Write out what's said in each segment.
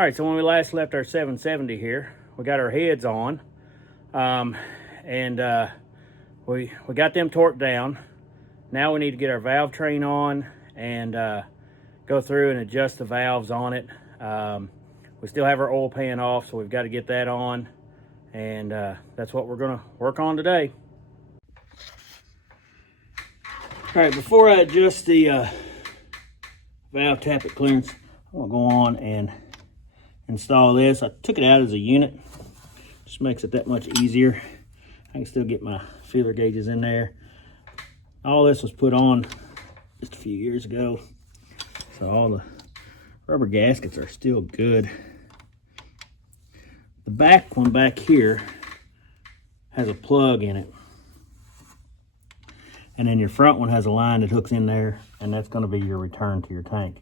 All right, so when we last left our 770 here, we got our heads on, and we got them torqued down. Now we need to get our valve train on and go through and adjust the valves on it. We still have our oil pan off, so we've got to get that on, and that's what we're gonna work on today. All right, before I adjust the valve tappet clearance, I'm gonna go on and install this. I took it out as a unit, just makes it that much easier. I can still get my feeler gauges in there. All this was put on just a few years ago, so all the rubber gaskets are still good. The back one back here has a plug in it, and then your front one has a line that hooks in there, and that's going to be your return to your tank.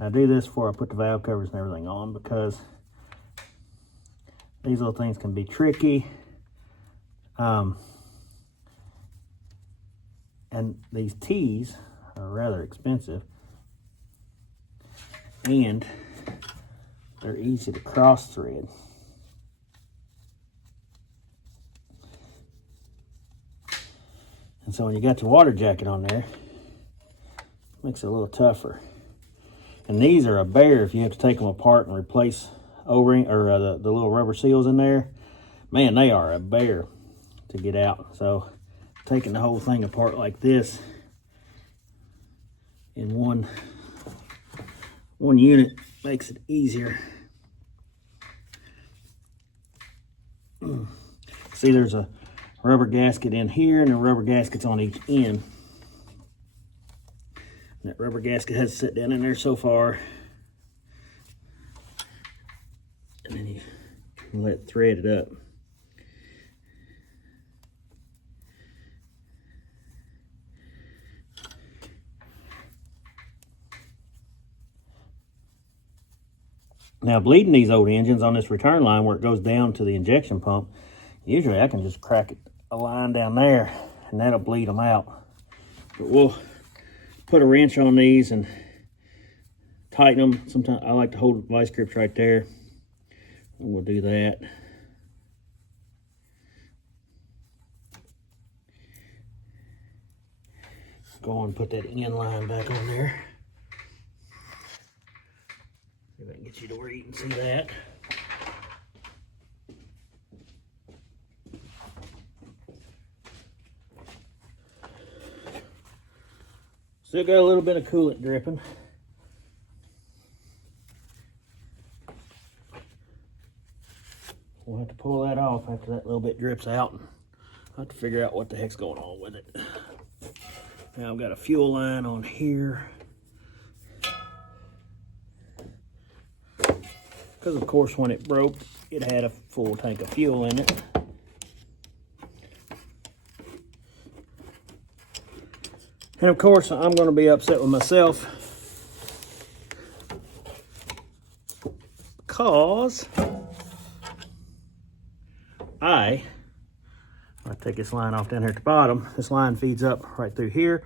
I do this before I put the valve covers and everything on, because these little things can be tricky. And these T's are rather expensive, and they're easy to cross thread. And so when you got your water jacket on there, it makes it a little tougher. And these are a bear if you have to take them apart and replace O-ring or the little rubber seals in there. Man, they are a bear to get out. So taking the whole thing apart like this in one unit makes it easier. See, there's a rubber gasket in here and the rubber gaskets on each end. That rubber gasket has to sit down in there so far, and then you can let it thread it up. Now, bleeding these old engines on this return line where it goes down to the injection pump, usually I can just crack a line down there and that'll bleed them out. But we'll put a wrench on these and tighten them. Sometimes I like to hold vice grips right there, and we'll do that. Go on and put that end line back on there. See if I can get you to where you can see that. Still got a little bit of coolant dripping. We'll have to pull that off after that little bit drips out. I'll have to figure out what the heck's going on with it. Now I've got a fuel line on here. Because of course when it broke, it had a full tank of fuel in it. And of course, I'm going to be upset with myself because I take this line off down here at the bottom. This line feeds up right through here,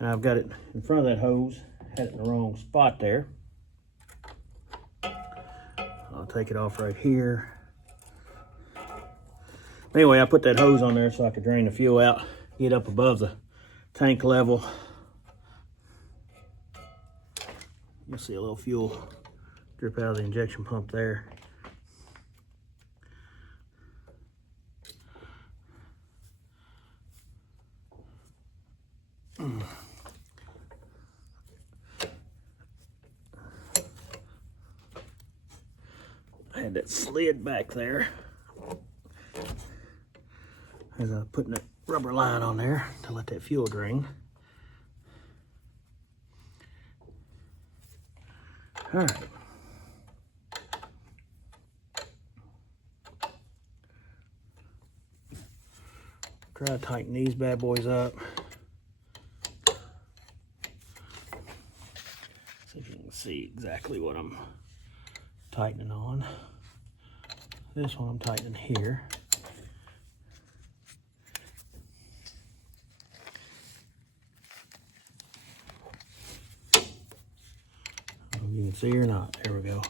and I've got it in front of that hose. Had it in the wrong spot there. I'll take it off right here. Anyway, I put that hose on there so I could drain the fuel out, get up above the tank level. You'll see a little fuel drip out of the injection pump there. I had that slid back there as I was putting that rubber line on there to let that fuel drain. All right. Try to tighten these bad boys up. See if you can see exactly what I'm tightening on. This one I'm tightening here. can see or not. There we go.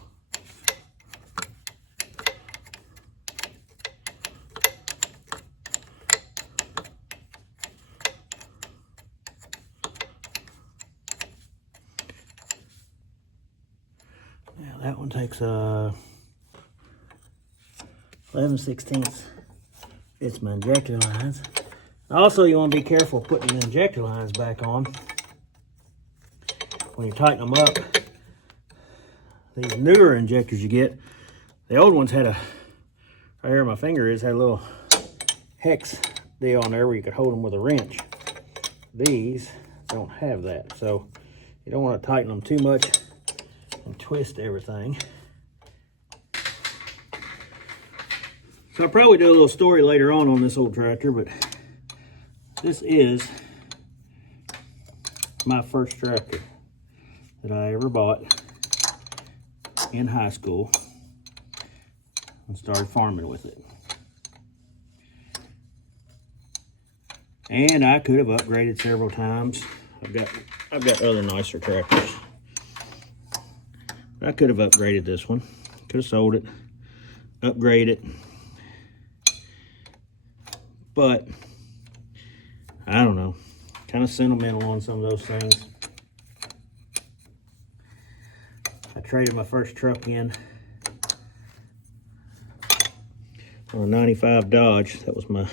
Now that one takes 11/16 fits my injector lines. Also, you want to be careful putting the injector lines back on. When you tighten them up, these newer injectors you get, the old ones had a, right here where my finger is, had a little hex deal on there where you could hold them with a wrench. These don't have that, so you don't want to tighten them too much and twist everything. So I'll probably do a little story later on this old tractor, but this is my first tractor that I ever bought in high school and started farming with it. And I could have upgraded several times. I've got other nicer tractors. I could have upgraded this one. Could have sold it, upgrade it. But I don't know, kind of sentimental on some of those things. I traded my first truck in on a 95 Dodge. That was I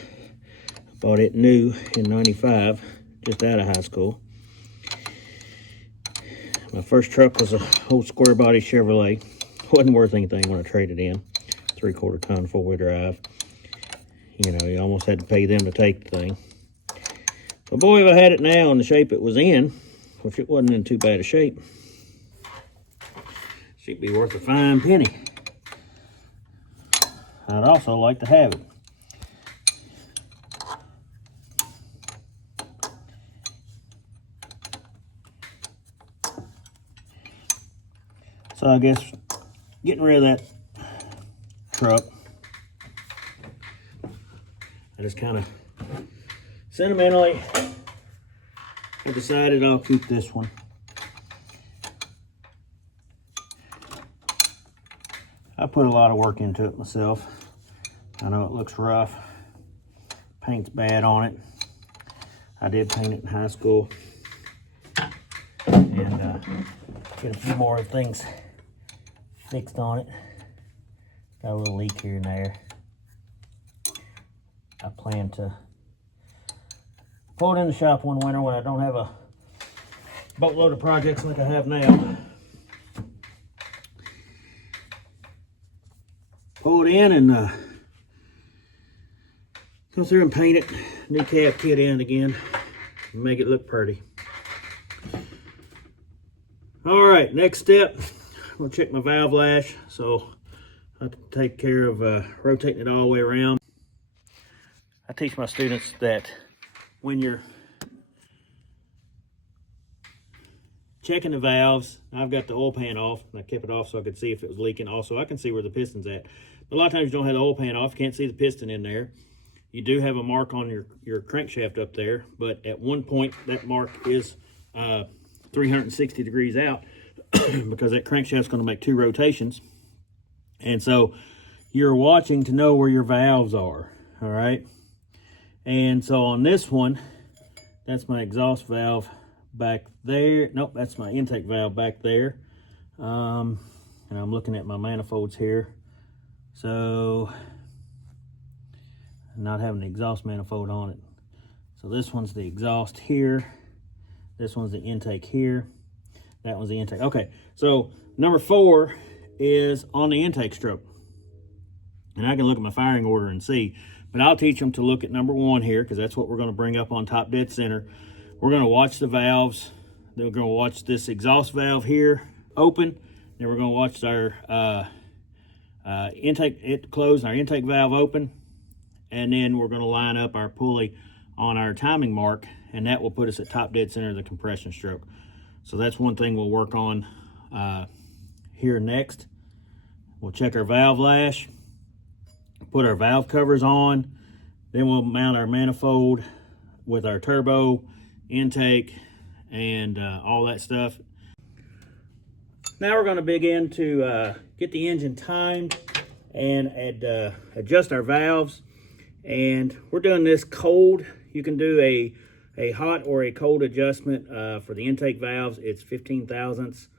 bought it new in 95, just out of high school. My first truck was a old square body Chevrolet. Wasn't worth anything when I traded in. 3/4 ton 4-wheel drive. You know, you almost had to pay them to take the thing. But boy, if I had it now in the shape it was in, which it wasn't in too bad a shape, she'd be worth a fine penny. I'd also like to have it. So I guess getting rid of that truck, I just kind of sentimentally I decided I'll keep this one. I put a lot of work into it myself. I know it looks rough. Paint's bad on it. I did paint it in high school. And get a few more things fixed on it. Got a little leak here and there. I plan to pull it in the shop one winter when I don't have a boatload of projects like I have now. Pull it in and go through and paint it, new cab kit in again, and make it look pretty. All right, next step, I'm gonna check my valve lash. So I have to take care of rotating it all the way around. I teach my students that when you're checking the valves, I've got the oil pan off, and I kept it off so I could see if it was leaking. Also, I can see where the piston's at. But a lot of times you don't have the oil pan off, you can't see the piston in there. You do have a mark on your crankshaft up there, but at one point that mark is 360 degrees out because that crankshaft's going to make 2 rotations. And so you're watching to know where your valves are, all right? And so on this one, that's my exhaust valve back there. Nope, that's my intake valve back there. And I'm looking at my manifolds here. So, not having the exhaust manifold on it. So this one's the exhaust here. This one's the intake here. That one's the intake. Okay, so number 4 is on the intake stroke. And I can look at my firing order and see. But I'll teach them to look at number 1 here, because that's what we're going to bring up on top dead center. We're going to watch the valves. Then we're going to watch this exhaust valve here open. Then we're going to watch our intake, it close, and our intake valve open. And then we're going to line up our pulley on our timing mark, and that will put us at top dead center of the compression stroke. So that's one thing we'll work on here next. We'll check our valve lash, put our valve covers on, then we'll mount our manifold with our turbo, intake, and all that stuff. Now we're going to begin to get the engine timed and adjust our valves. And we're doing this cold. You can do a hot or a cold adjustment for the intake valves. It's 15 thousandths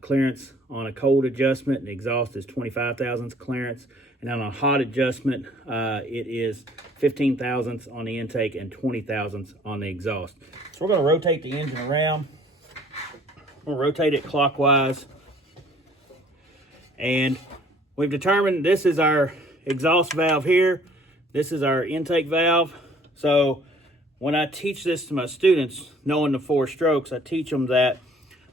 clearance on a cold adjustment, and the exhaust is 25 thousandths clearance. And on a hot adjustment, it is 15 thousandths on the intake and 20 thousandths on the exhaust. So we're going to rotate the engine around. We'll rotate it clockwise. And we've determined this is our exhaust valve here. This is our intake valve. So when I teach this to my students, knowing the 4 strokes, I teach them that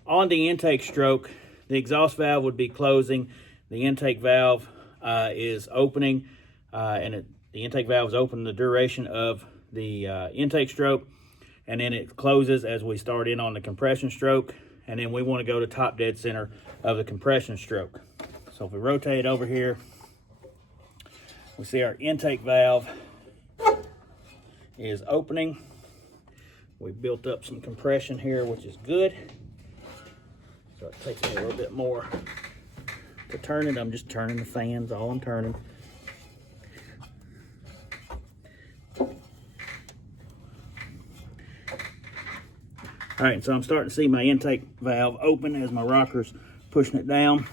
on the intake stroke, the exhaust valve would be closing, the intake valve is opening, the intake valve is open the duration of the intake stroke, and then it closes as we start in on the compression stroke, and then we want to go to top dead center of the compression stroke. So if we rotate over here, we see our intake valve is opening. We've built up some compression here, which is good. So it takes me a little bit more to turn it. I'm just turning the fans, all I'm turning. All right, so I'm starting to see my intake valve open as my rocker's pushing it down.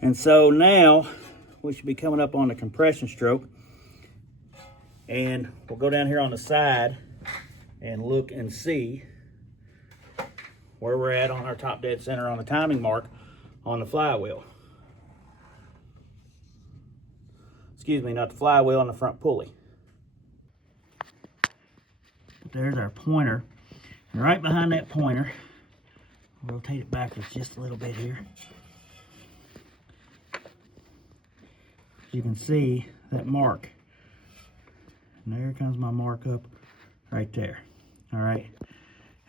And so now we should be coming up on the compression stroke, and we'll go down here on the side and look and see where we're at on our top dead center on the timing mark on the flywheel. Excuse me, not the flywheel, on the front pulley. There's our pointer, and right behind that pointer, I'll rotate it backwards just a little bit here. You can see that mark, and there comes my mark up right there. All right,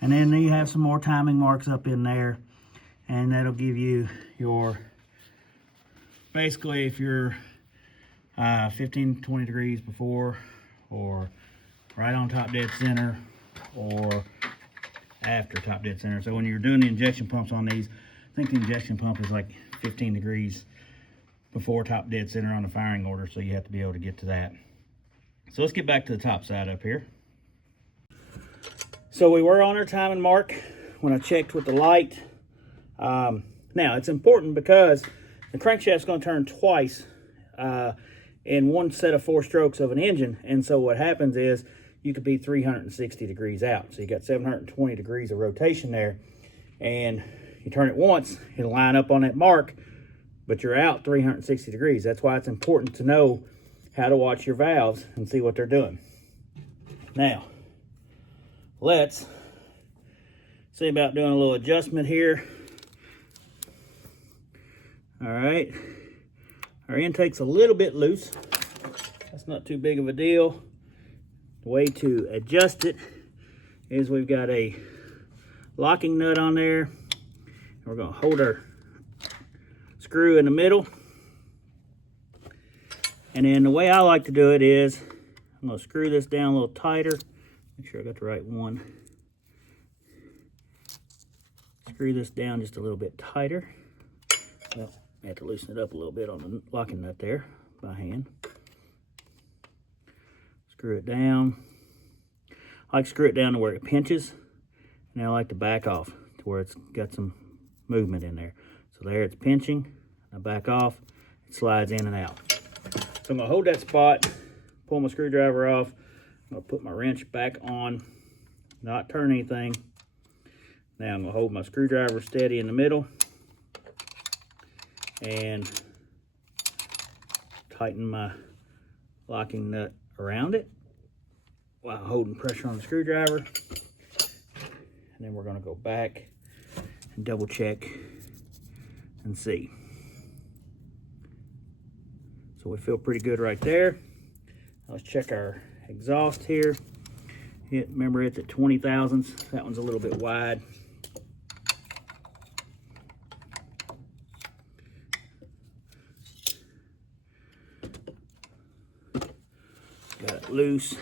and then you have some more timing marks up in there, and that'll give you your, basically if you're 15, 20 degrees before, or right on top dead center, or after top dead center. So when you're doing the injection pumps on these, I think the injection pump is like 15 degrees before top dead center on the firing order, so you have to be able to get to that. So let's get back to the top side up here. So we were on our timing mark when I checked with the light. Now it's important because the crankshaft's going to turn twice in one set of 4 strokes of an engine, and so what happens is you could be 360 degrees out. So you got 720 degrees of rotation there, and you turn it once, it'll line up on that mark, but you're out 360 degrees. That's why it's important to know how to watch your valves and see what they're doing. Now, let's see about doing a little adjustment here. All right, our intake's a little bit loose. That's not too big of a deal. The way to adjust it is we've got a locking nut on there, and we're gonna hold our screw in the middle. And then the way I like to do it is I'm going to screw this down a little tighter. Make sure I got the right one. Screw this down just a little bit tighter. Well, I have to loosen it up a little bit on the locking nut there by hand. Screw it down. I like to screw it down to where it pinches. And I like to back off to where it's got some movement in there. So there it's pinching. I back off, it slides in and out. So I'm gonna hold that spot, pull my screwdriver off. I'm gonna put my wrench back on, not turn anything. Now I'm gonna hold my screwdriver steady in the middle and tighten my locking nut around it while holding pressure on the screwdriver. And then we're gonna go back and double check and see. So we feel pretty good right there. Let's check our exhaust here. Remember, it's at 20 thousandths. That one's a little bit wide. got it loose. So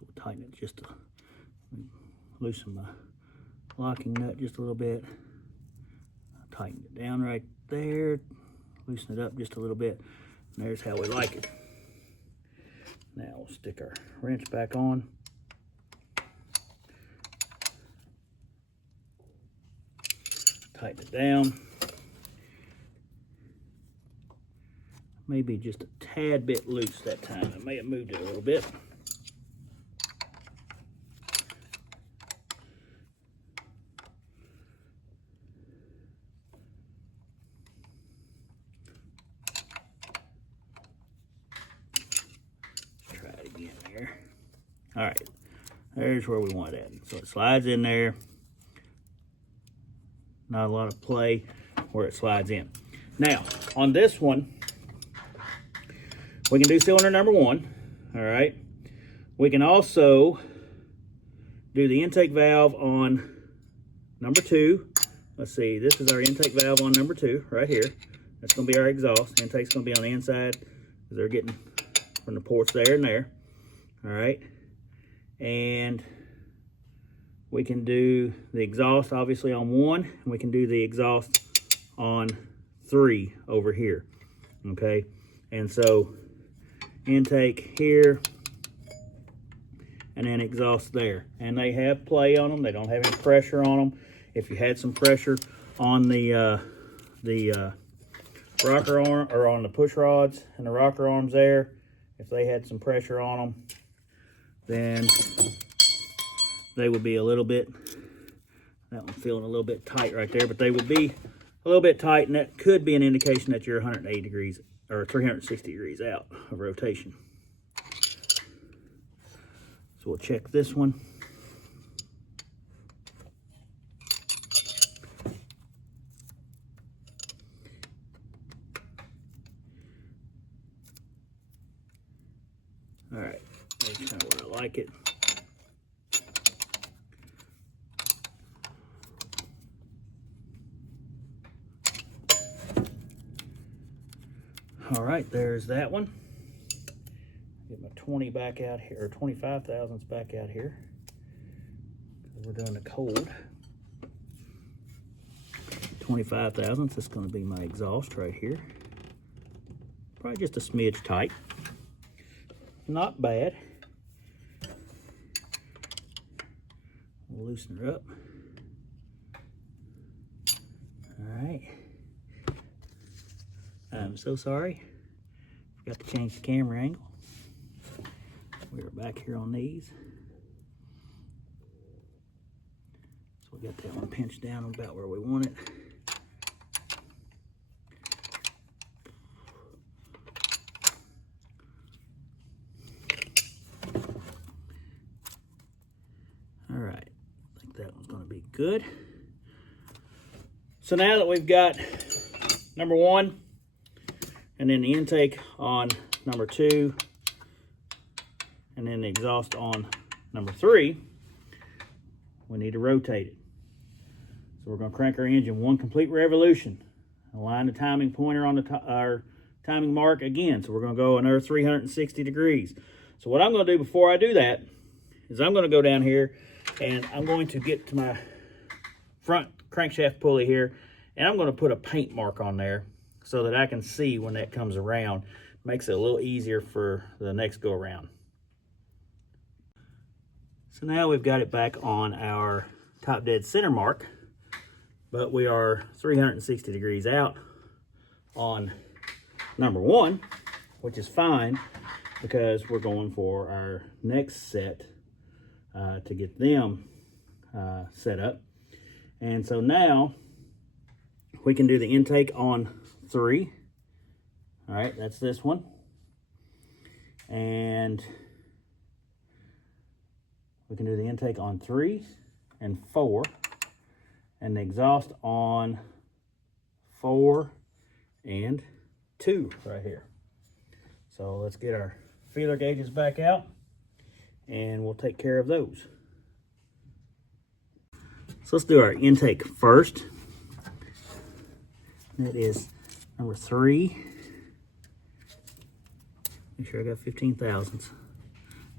we'll tighten it just to loosen my locking nut just a little bit. Tighten it down right there. Loosen it up just a little bit. And there's how we like it. Now we'll stick our wrench back on. Tighten it down. Maybe just a tad bit loose that time. I may have moved it a little bit. Let's try it again there. All right, there's where we want it at. So it slides in there. Not a lot of play where it slides in. Now, on this one, we can do cylinder number 1, all right? We can also do the intake valve on number 2. Let's see, this is our intake valve on number 2, right here. That's gonna be our exhaust. Intake's gonna be on the inside, because they're getting from the ports there and there, all right? And we can do the exhaust, obviously, on 1, and we can do the exhaust on 3 over here, okay? And so, intake here, and then exhaust there. And they have play on them. They don't have any pressure on them. If you had some pressure on the rocker arm, or on the push rods and the rocker arms there, if they had some pressure on them, then they would be a little bit, that one's feeling a little bit tight right there, but they would be a little bit tight, and that could be an indication that you're 180 degrees or 360 degrees out of rotation. So we'll check this one. All right, that's kind of where I like it. All right, there's that one. Get my 20 back out here, or 25 thousandths back out here. We're doing the cold. 25 thousandths, that's gonna be my exhaust right here. Probably just a smidge tight. Not bad. We'll loosen her up. All right. I'm so sorry. Forgot to change the camera angle. We're back here on these. So we got that one pinched down about where we want it. All right, I think that one's gonna be good. So now that we've got number 1, and then the intake on number 2, and then the exhaust on number 3, we need to rotate it. So we're gonna crank our engine 1 complete revolution. Align the timing pointer on our timing mark again. So we're gonna go another 360 degrees. So what I'm gonna do before I do that is I'm gonna go down here and I'm going to get to my front crankshaft pulley here, and I'm gonna put a paint mark on there so that I can see when that comes around. Makes it a little easier for the next go around. So now we've got it back on our top dead center mark, but we are 360 degrees out on number 1, which is fine because we're going for our next set to get them set up. And so now we can do the intake on 3. All right, that's this one. And we can do the intake on 3 and 4, and the exhaust on 4 and 2 right here. So let's get our feeler gauges back out and we'll take care of those. So let's do our intake first. That is number 3 Make sure I got 15 thousandths.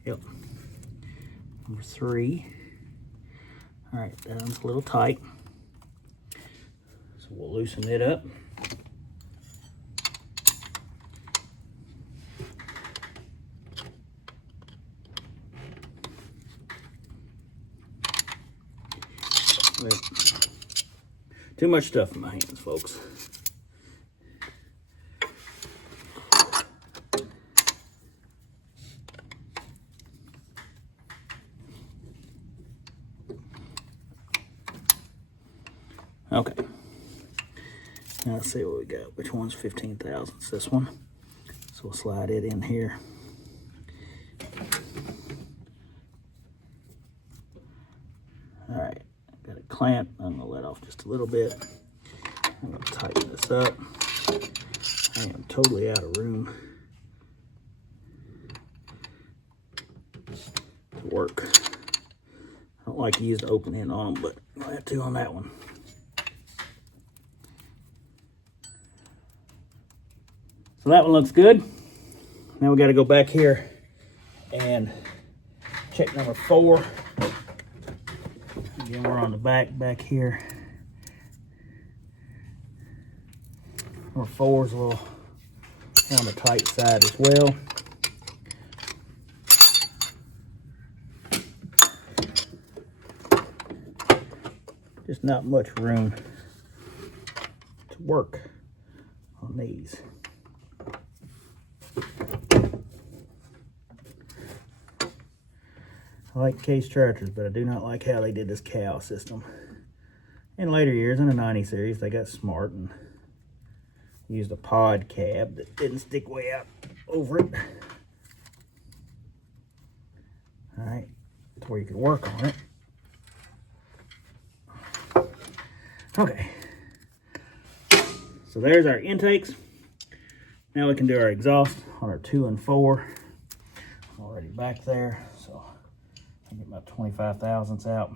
Yep. Number 3. All right, that one's a little tight. So we'll loosen it up. Well, too much stuff in my hands, folks. Okay. Now let's see what we got. Which one's 15 thousandths? This one. So we'll slide it in here. All right. Got a clamp. I'm going to let off just a little bit. I'm going to tighten this up. I am totally out of room to work. I don't like to use the open end on them, but I have to on that one. So that one looks good. Now we got to go back here and check number 4. Again, we're on the back here. Number 4 is a little on the tight side as well. Just not much room to work on these. I like Case tractors, but I do not like how they did this cowl system. In later years, in the 90 series, they got smart and used a pod cab that didn't stick way out over it. All right, to where you could work on it. Okay, so there's our intakes. Now we can do our exhaust on our 2 and 4. I'm already back there, so I get about 25 thousandths out.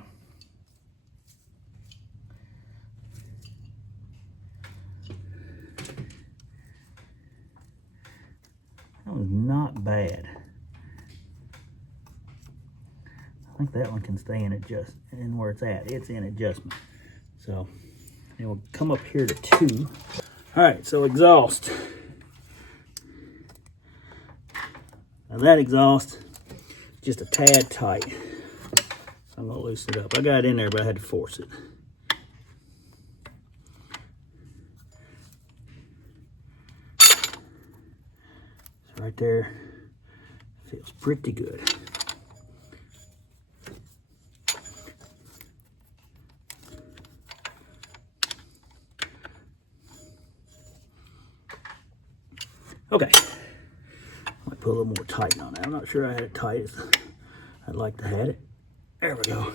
That was not bad. I think that one can stay in where it's at. It's in adjustment. So and we'll come up here to 2. All right, so exhaust. Now that exhaust is just a tad tight. So I'm gonna loosen it up. I got it in there, but I had to force it. So right there, feels pretty good. Okay, I might put a little more tight on that. I'm not sure I had it tight as I'd like to have it. There we go.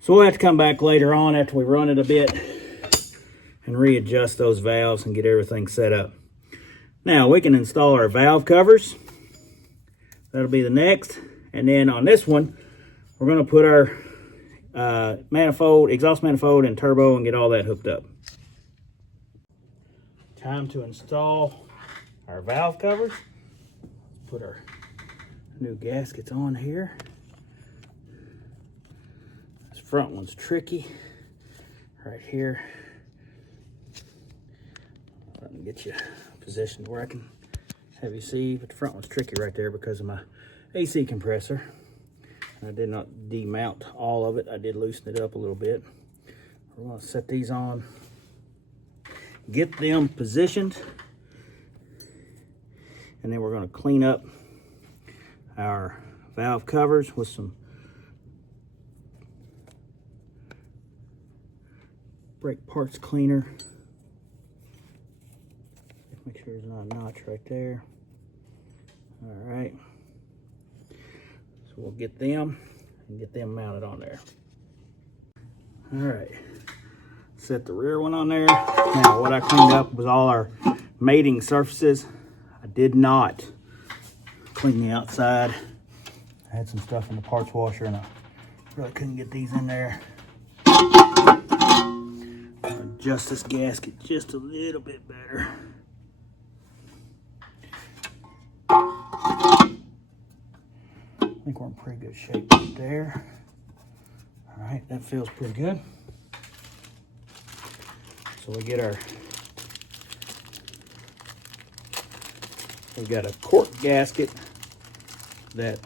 So we'll have to come back later on after we run it a bit and readjust those valves and get everything set up. Now we can install our valve covers. That'll be the next. And then on this one, we're gonna put our manifold, exhaust manifold and turbo and get all that hooked up. Time to install our valve covers. Put our new gaskets on here. This front one's tricky. Right here. Let me get you positioned where I can have you see, but the front one's tricky right there because of my AC compressor. And I did not demount all of it. I did loosen it up a little bit. We're going to set these on. Get them positioned, and then we're going to clean up our valve covers with some brake parts cleaner. Make sure there's not a notch right there. All right, so we'll get them and get them mounted on there. All right. Set the rear one on there. Now what I cleaned up was all our mating surfaces. I did not clean the outside. I had some stuff in the parts washer and I really couldn't get these in there. Adjust this gasket just a little bit better. think we're in pretty good shape there. All right, that feels pretty good. So we get we've got a cork gasket that,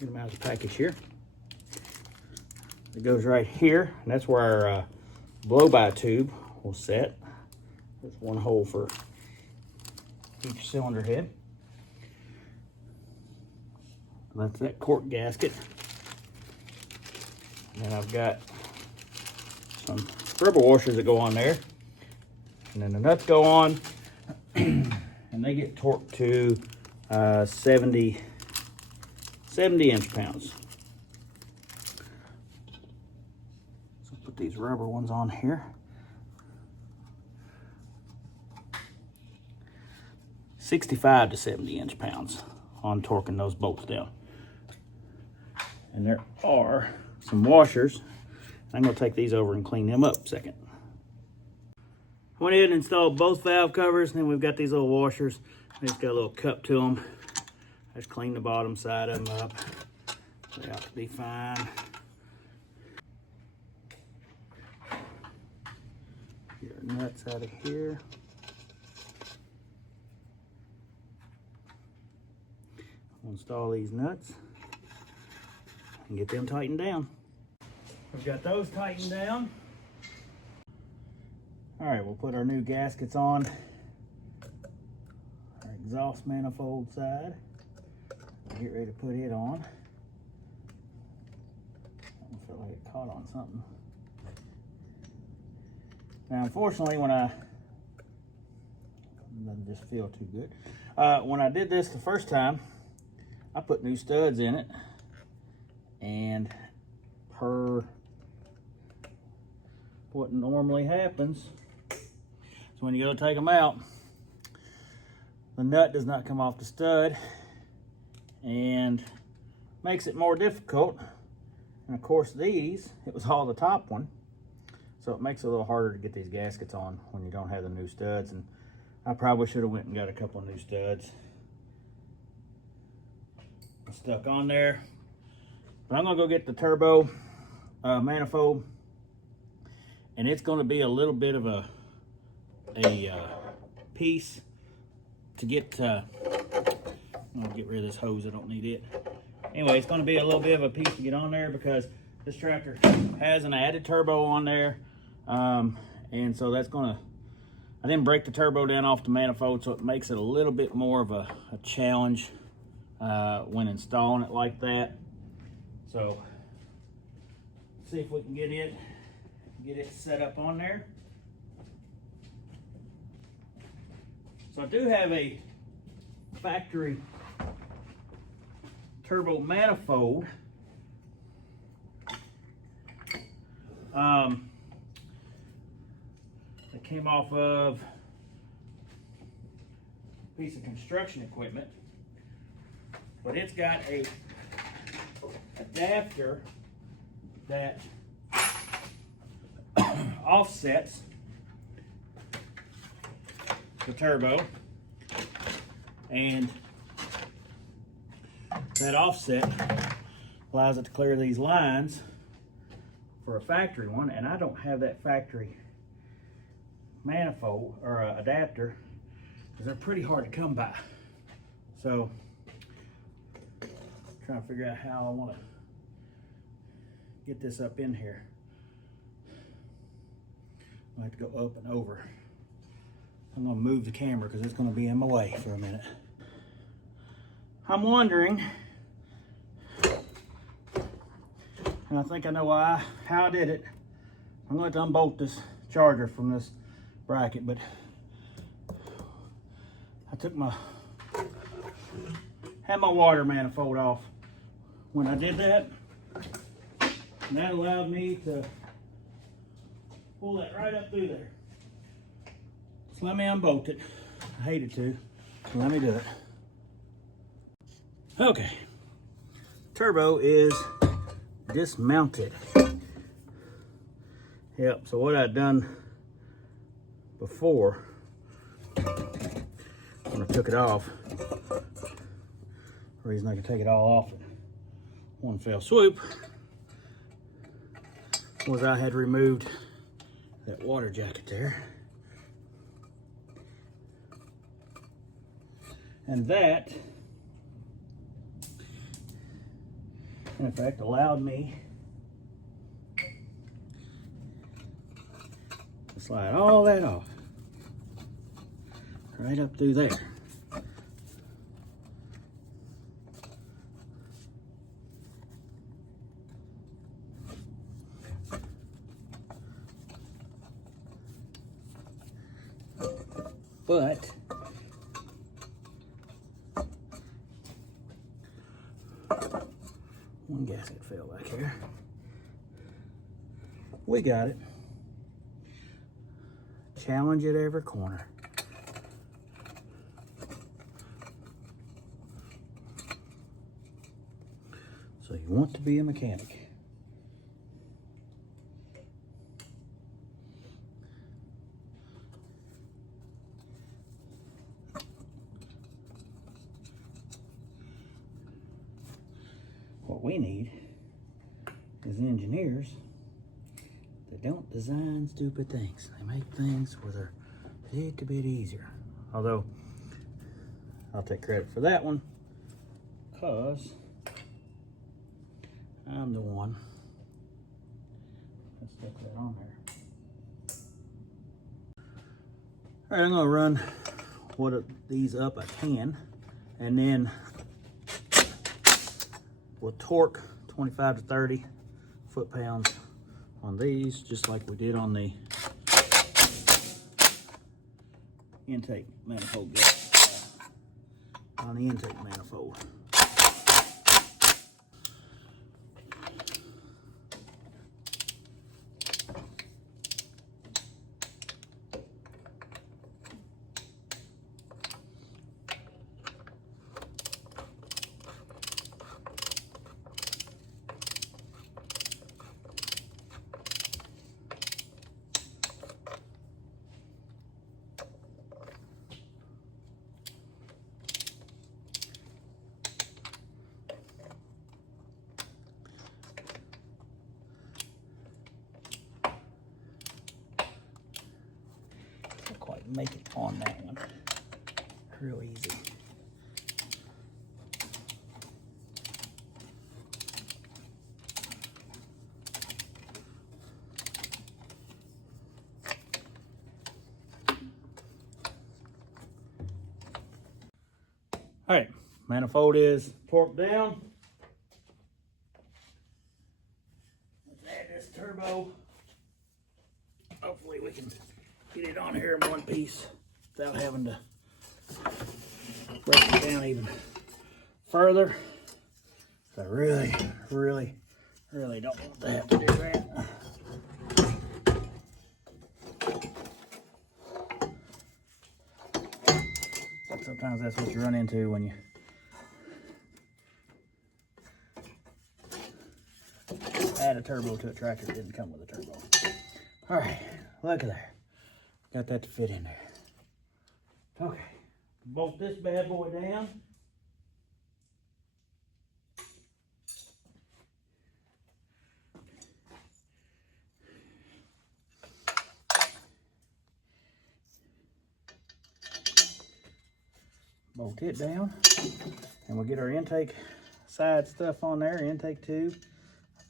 get them out of the package here. It goes right here, and that's where our blow-by tube will set. There's one hole for each cylinder head. And that's that cork gasket. And then I've got some rubber washers that go on there. And then the nuts go on, and they get torqued to 70 inch-pounds. So put these rubber ones on here. 65 to 70 inch-pounds on torquing those bolts down. And there are some washers. I'm going to take these over and clean them up a second. I went ahead and installed both valve covers, and then we've got these little washers. They just got a little cup to them. I just cleaned the bottom side of them up. They ought to be fine. Get our nuts out of here. I'll install these nuts and get them tightened down. We've got those tightened down. All right, we'll put our new gaskets on our exhaust manifold side. Get ready to put it on. I feel like it caught on something. Now, unfortunately, doesn't just feel too good. When I did this the first time, I put new studs in it, and per what normally happens, so when you go to take them out, the nut does not come off the stud and makes it more difficult. And of course these, it was all the top one, so it makes it a little harder to get these gaskets on when you don't have the new studs. And I probably should have went and got a couple of new studs stuck on there. But I'm gonna go get the turbo manifold, and it's gonna be a little bit of a piece to get. I'm gonna get rid of this hose. I don't need it. Anyway, it's gonna be a little bit of a piece to get on there because this tractor has an added turbo on there, and so that's gonna. I didn't break the turbo down off the manifold, so it makes it a little bit more of a challenge when installing it like that. So see if we can get it set up on there. So I do have a factory turbo manifold. That came off of a piece of construction equipment, but it's got a adapter that offsets the turbo, and that offset allows it to clear these lines for a factory one, and I don't have that factory manifold or adapter because they're pretty hard to come by. So I'm trying to figure out how I want to get this up in here. I have to go up and over. I'm going to move the camera because it's going to be in my way for a minute. I'm wondering, and I think I know how I did it. I'm going to unbolt this charger from this bracket, but I had my water manifold off when I did that, and that allowed me to pull that right up through there. So let me unbolt it. I hated to, so let me do it. Okay, turbo is dismounted. Yep, so what I'd done before, when I took it off, The reason I can take it all off in one fell swoop was I had removed that water jacket there. And that, in effect, allowed me to slide all that off right up through there. But one gasket fell back here. We got it. Challenge at every corner. So you want to be a mechanic. What we need is engineers that don't design stupid things. They make things where they're a little bit easier. Although, I'll take credit for that one, because I'm the one that stuck that on there. All right, I'm gonna run these up I can, and then we'll torque 25 to 30 foot-pounds on these, just like we did on the intake manifold. On the intake manifold. Quite make it on that one real easy. All right, manifold is torqued down. Let's add this turbo. Hopefully we can get it on here in one piece without having to break it down even further. So I really, really, really don't want to have to do that. But sometimes that's what you run into when you add a turbo to a tractor that didn't come with a turbo. All right, look at that. Got that to fit in there. Okay, bolt this bad boy down. Bolt it down, and we'll get our intake side stuff on there, intake tube.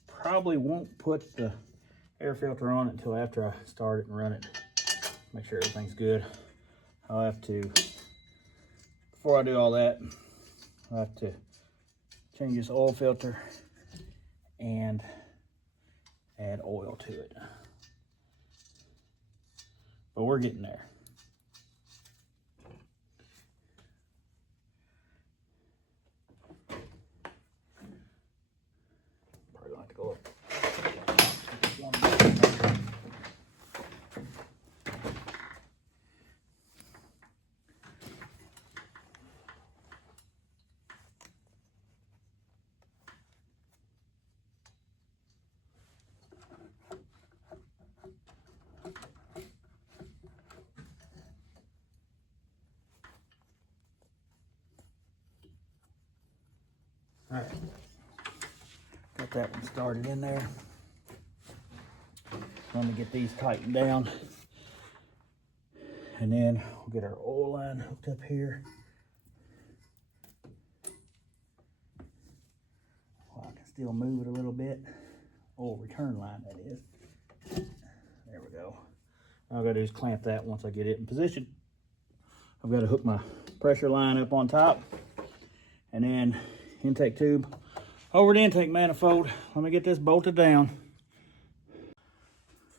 Probably won't put the air filter on it until after I start it and run it. Make sure everything's good. I'll have to, before I do all that, I'll have to change this oil filter and add oil to it. But we're getting there. Probably gonna have to go up. that one started in there. Let me get these tightened down. And then we'll get our oil line hooked up here. Well, I can still move it a little bit. Oil return line, that is. There we go. All I gotta do is clamp that once I get it in position. I've got to hook my pressure line up on top, and then intake tube over the intake manifold. Let me get this bolted down.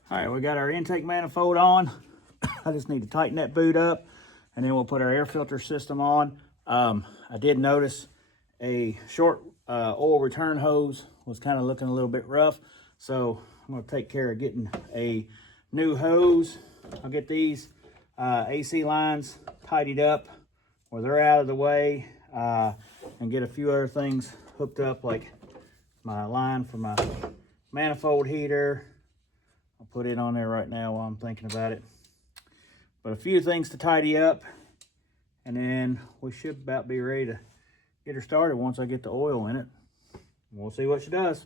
All right, we got our intake manifold on. I just need to tighten that boot up, and then we'll put our air filter system on. I did notice a short oil return hose was kind of looking a little bit rough, so I'm going to take care of getting a new hose. I'll get these AC lines tidied up where they're out of the way, and get a few other things hooked up, like my line for my manifold heater. I'll put it on there right now while I'm thinking about it. But a few things to tidy up, and then we should about be ready to get her started once I get the oil in it. We'll see what she does.